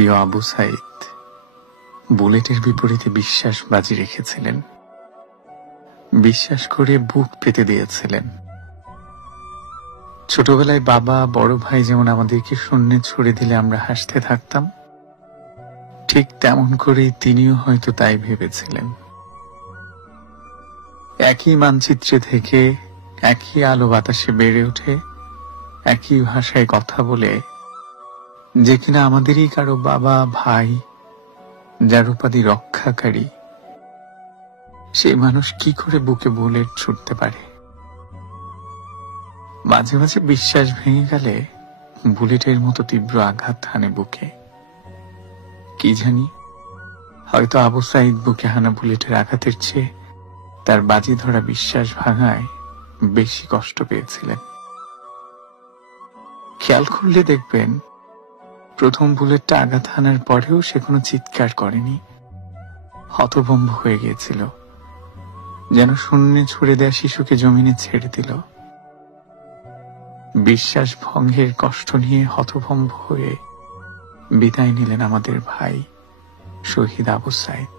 প্রিয় আবু সাইদ বুলেটের বিপরীতে বিশ্বাস বাজি রেখেছিলেন, বিশ্বাস করে বুক পেতে দিয়েছিলেন। ছোটবেলায় বাবা বড় ভাই যেমন আমাদেরকে শূন্যে ছুড়ে দিলে আমরা হাসতে থাকতাম, ঠিক তেমন করেই তিনিও হয়তো তাই ভেবেছিলেন। একই মানচিত্রে থেকে একই আলো বাতাসে বেড়ে ওঠে, একই ভাষায় কথা বলে যে কিনা আমাদেরই কারো বাবা ভাই, যার উপাধি রক্ষাকারী, সেই মানুষ কি করে বুকে বুলেট ছুটতে পারে? মাঝে মাঝে বিশ্বাস ভেঙে গেলে বুলেটের মতো তীব্র আঘাত হানে বুকে। কি জানি, হয়তো আবু সাইদ বুকে হানা বুলেটের আঘাতের চেয়ে তার বাজি ধরা বিশ্বাস ভাঙায় বেশি কষ্ট পেয়েছিলেন। খেয়াল করলে দেখবেন, প্রথম বুলেটটা আঘাত হানার পরেও সে কোনো চিৎকার করেনি, হতভম্ব হয়ে গিয়েছিল, যেন শূন্যে ছুড়ে দেয়া শিশুকে জমিনে ছেড়ে দিল। বিশ্বাস ভঙ্গের কষ্ট নিয়ে হতভম্ব হয়ে বিদায় নিলেন আমাদের ভাই শহীদ আবু সাইদ।